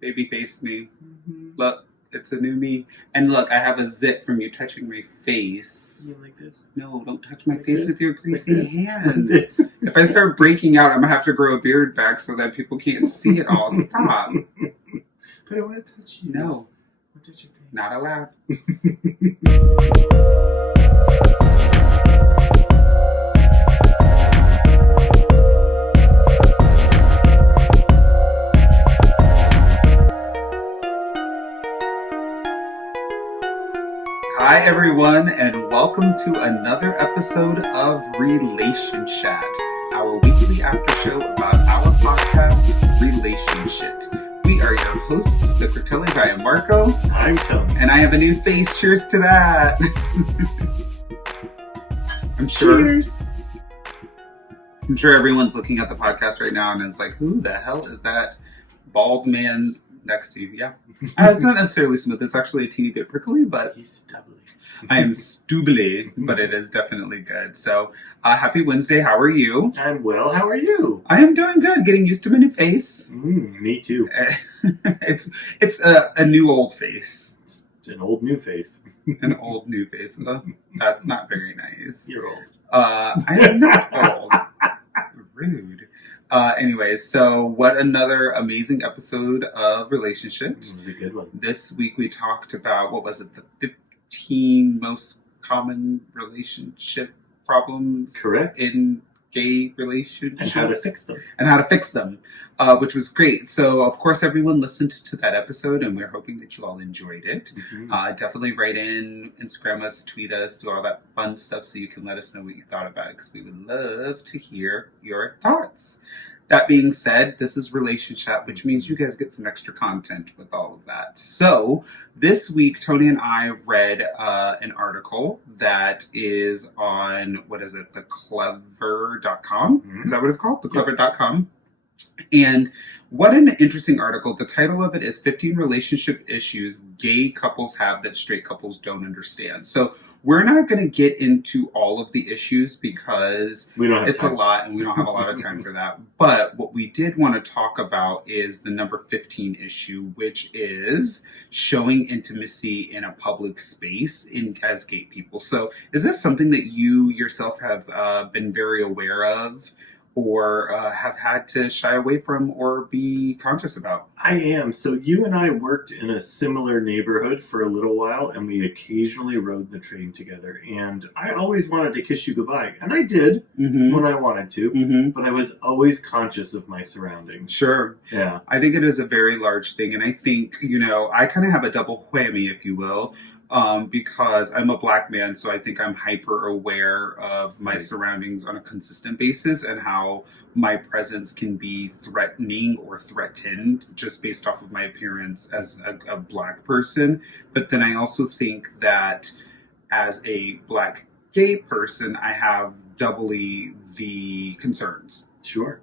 Baby face me. Look, it's a new me. And look, I have a zit from you touching my face. You like this? No, don't touch my face this? with your greasy hands. Like this? If I start breaking out, I'm going to have to grow a beard back so that people can't see it all. Stop. But I want to touch you. No. I want to touch your face. Not allowed. Hi everyone, and welcome to another episode of Relationshit, our weekly after show about our podcast, Relationshit. We are your hosts, the Critellis. I am Marko. I'm Tony. And I have a new face. Cheers to that. I'm sure everyone's looking at the podcast right now and is like, who the hell is that bald man next to you? Yeah. It's not necessarily smooth. It's actually a teeny bit prickly, but he's stubbly. I am stubbly, but it is definitely good. So, happy Wednesday. How are you? I'm well. How are you? I am doing good. Getting used to my new face. Me too. It's a new old face. It's an old new face. An old new face. That's not very nice. You're old. I am not old. Rude. Anyways, so what another amazing episode of Relationshit. It was a good one. This week we talked about, what was it, the 15 most common relationship problems Correct. in gay relationships. And how to fix them. Which was great. So, of course, everyone listened to that episode, and we're hoping that you all enjoyed it. Mm-hmm. Definitely write in, Instagram us, tweet us, do all that fun stuff so you can let us know what you thought about it, because we would love to hear your thoughts. That being said, this is Relationshit, which means you guys get some extra content with all of that. So, this week, Tony and I read an article that is on, theclever.com? Mm-hmm. Is that what it's called? Theclever.com. And what an interesting article. The title of it is 15 Relationship Issues Gay Couples Have That Straight Couples Don't Understand. So we're not going to get into all of the issues because it's a lot and we don't have a lot of time for that. But what we did want to talk about is the number 15 issue, which is showing intimacy in a public space as gay people. So is this something that you yourself have been very aware of, or have had to shy away from or be conscious about? I am. So you and I worked in a similar neighborhood for a little while, and we occasionally rode the train together. And I always wanted to kiss you goodbye. And I did when I wanted to, but I was always conscious of my surroundings. Sure. Yeah. I think it is a very large thing. And I think, I kind of have a double whammy, if you will. Because I'm a black man, so I think I'm hyper aware of my surroundings on a consistent basis and how my presence can be threatening or threatened just based off of my appearance as a black person. But then I also think that as a black gay person, I have doubly the concerns. Sure.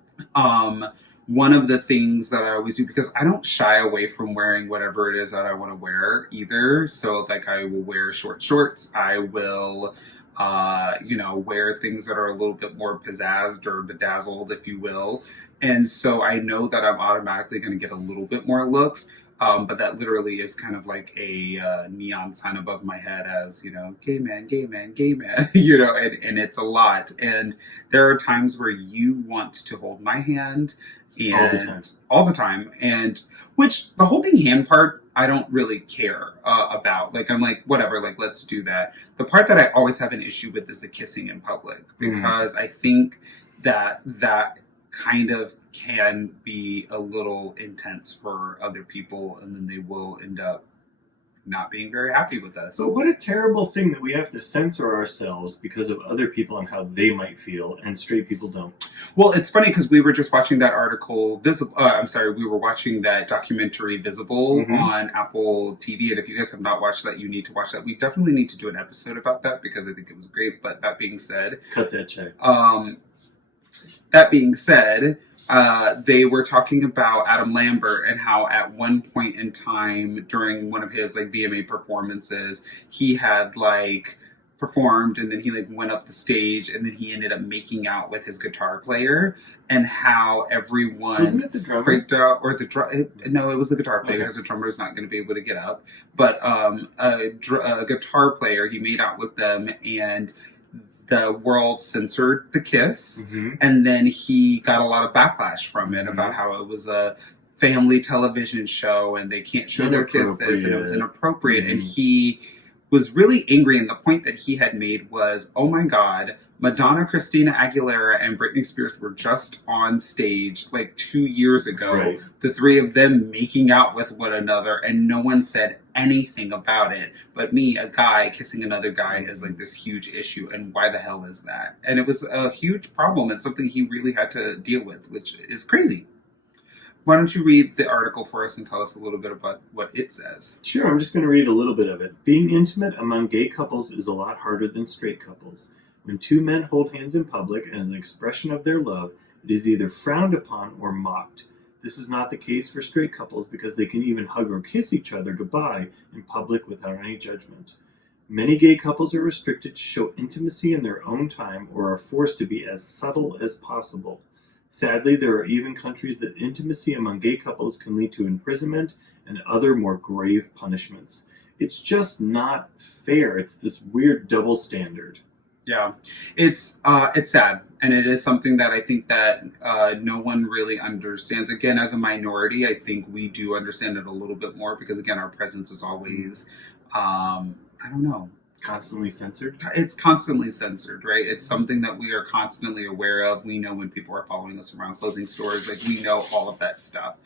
One of the things that I always do, because I don't shy away from wearing whatever it is that I want to wear either. So like I will wear short shorts. I will, wear things that are a little bit more pizzazzed or bedazzled, if you will. And so I know that I'm automatically going to get a little bit more looks. But that literally is kind of like a neon sign above my head as, gay man, gay man, gay man, and it's a lot. And there are times where you want to hold my hand. And all the time. And which the holding hand part, I don't really care about. Like, I'm like, whatever, like, let's do that. The part that I always have an issue with is the kissing in public, because I think that kind of can be a little intense for other people, and then they will end up not being very happy with us. But what a terrible thing that we have to censor ourselves because of other people and how they might feel, and straight people don't. Well, it's funny because we were just watching that article, we were watching that documentary Visible on Apple TV, and if you guys have not watched that, you need to watch that. We definitely need to do an episode about that because I think it was great, but that being said... Cut that check. That being said... they were talking about Adam Lambert and how at one point in time during one of his VMA performances, he had performed, and then he like went up the stage, and then he ended up making out with his guitar player, and how everyone Wasn't it the drummer? freaked out, or no, it was the guitar player, because the drummer is not going to be able to get up, but a guitar player, he made out with them, and the world censored the kiss, and then he got a lot of backlash from it about how it was a family television show and they can't show their kisses and it was inappropriate, and he was really angry, and the point that he had made was, oh my god, Madonna, Christina Aguilera, and Britney Spears were just on stage like 2 years ago, the three of them making out with one another, and no one said anything about it. But me, a guy, kissing another guy is like this huge issue, and why the hell is that? And it was a huge problem and something he really had to deal with, which is crazy. Why don't you read the article for us and tell us a little bit about what it says? Sure, I'm just going to read a little bit of it. Being intimate among gay couples is a lot harder than straight couples. When two men hold hands in public as an expression of their love, it is either frowned upon or mocked. This is not the case for straight couples because they can even hug or kiss each other goodbye in public without any judgment. Many gay couples are restricted to show intimacy in their own time or are forced to be as subtle as possible. Sadly, there are even countries that intimacy among gay couples can lead to imprisonment and other more grave punishments. It's just not fair. It's this weird double standard. Yeah, it's sad, and it is something that I think that no one really understands. Again, as a minority, I think we do understand it a little bit more because, again, our presence is always, I don't know. Constantly censored? It's constantly censored, right? It's something that we are constantly aware of. We know when people are following us around clothing stores. Like, we know all of that stuff.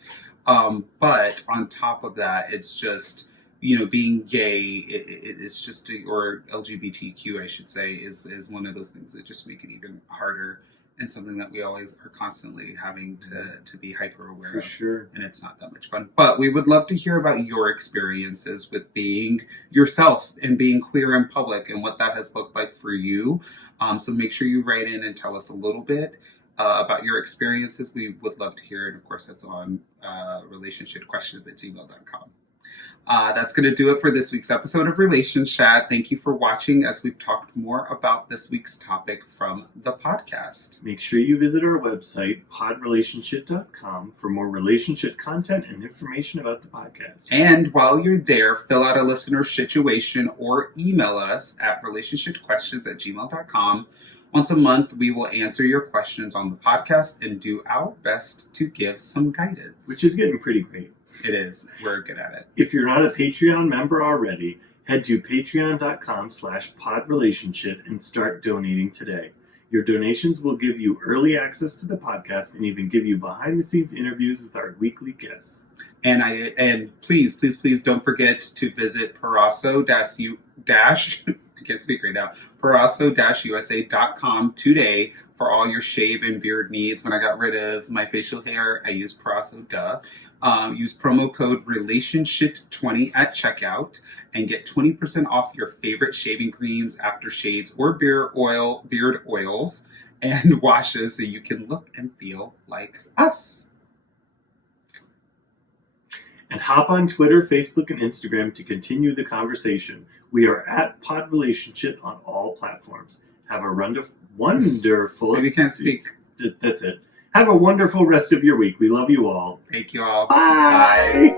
But on top of that, it's just, you know, being gay, it's just, or LGBTQ, I should say, is one of those things that just make it even harder, and something that we always are constantly having to be hyper aware of. For sure. And it's not that much fun. But we would love to hear about your experiences with being yourself and being queer in public and what that has looked like for you. So make sure you write in and tell us a little bit about your experiences. We would love to hear it. Of course, that's on relationshipquestions@gmail.com. That's going to do it for this week's episode of Relationshit. Thank you for watching as we've talked more about this week's topic from the podcast. Make sure you visit our website, podrelationshit.com, for more relationship content and information about the podcast. And while you're there, fill out a listener situation or email us at relationshipquestions@gmail.com. Once a month, we will answer your questions on the podcast and do our best to give some guidance. Which is getting pretty great. It is. We're good at it. If you're not a Patreon member already, head to patreon.com/podrelationship and start donating today. Your donations will give you early access to the podcast and even give you behind-the-scenes interviews with our weekly guests. And please don't forget to visit Perasso-USA.com today for all your shave and beard needs. When I got rid of my facial hair, I used Perasso, use promo code Relationshit20 at checkout and get 20% off your favorite shaving creams, aftershades, or beard oils, and washes so you can look and feel like us. And hop on Twitter, Facebook, and Instagram to continue the conversation. We are at Pod Relationship on all platforms. Have a wonderful... So we can't speak. That's it. Have a wonderful rest of your week. We love you all. Thank you all. Bye.